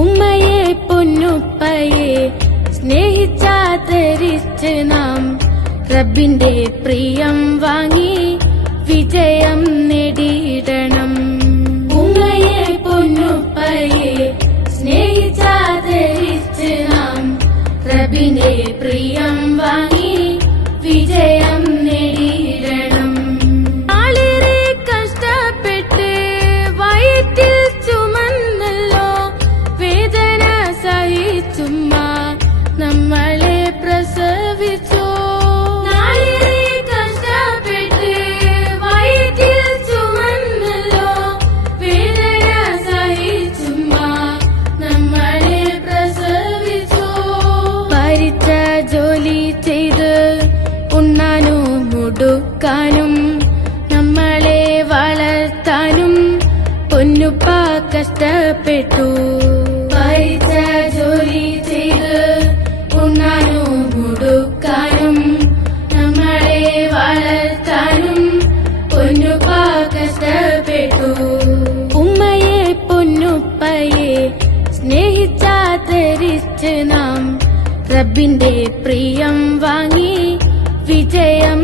ഉമ്മയെ പൊന്നുപ്പയെ സ്നേഹിച്ചാദരിച്ച് നാം റബ്ബിന്റെ പ്രിയം വാങ്ങി വിജയം നേടിയിടണം. ഉമ്മയെ പൊന്നുപ്പയെ സ്നേഹിച്ചാദരിച്ച് നാം റബ്ബിന്റെ പ്രിയം വാങ്ങി വിജയം നേടിയിടണം. ആളേറെ കഷ്ടപ്പെട്ട് വയറ്റിൽ ചുമന്നല്ലോ വേദന സഹിച്ചുമ്മ നമ്മളെ പ്രസവിച്ചു. നാളേറെ കഷ്ടപ്പെട്ട് വയറ്റിൽ ചുമന്നല്ലോ വേദന സഹിച്ചുമ്മ നമ്മളെ പ്രസവിച്ചു. പരിച്ച ജോലി ചെയ്ത് ഉണ്ണാനും മുടുക്കാനും നമ്മളെ വളർത്താനും പൊന്നുപ്പ കഷ്ടപ്പെട്ടു. പരിച്ച ജോലി ചെയ്ത് ഉണ്ണാനും മുടുക്കാനും നമ്മളെ വളർത്താനും പൊന്നുപ്പ കഷ്ടപ്പെട്ടു. ഉമ്മയെ പൊന്നുപ്പയെ സ്നേഹിച്ചാദരിച്ച് നാം റബ്ബിന്റെ പ്രിയം വാങ്ങി വിജയം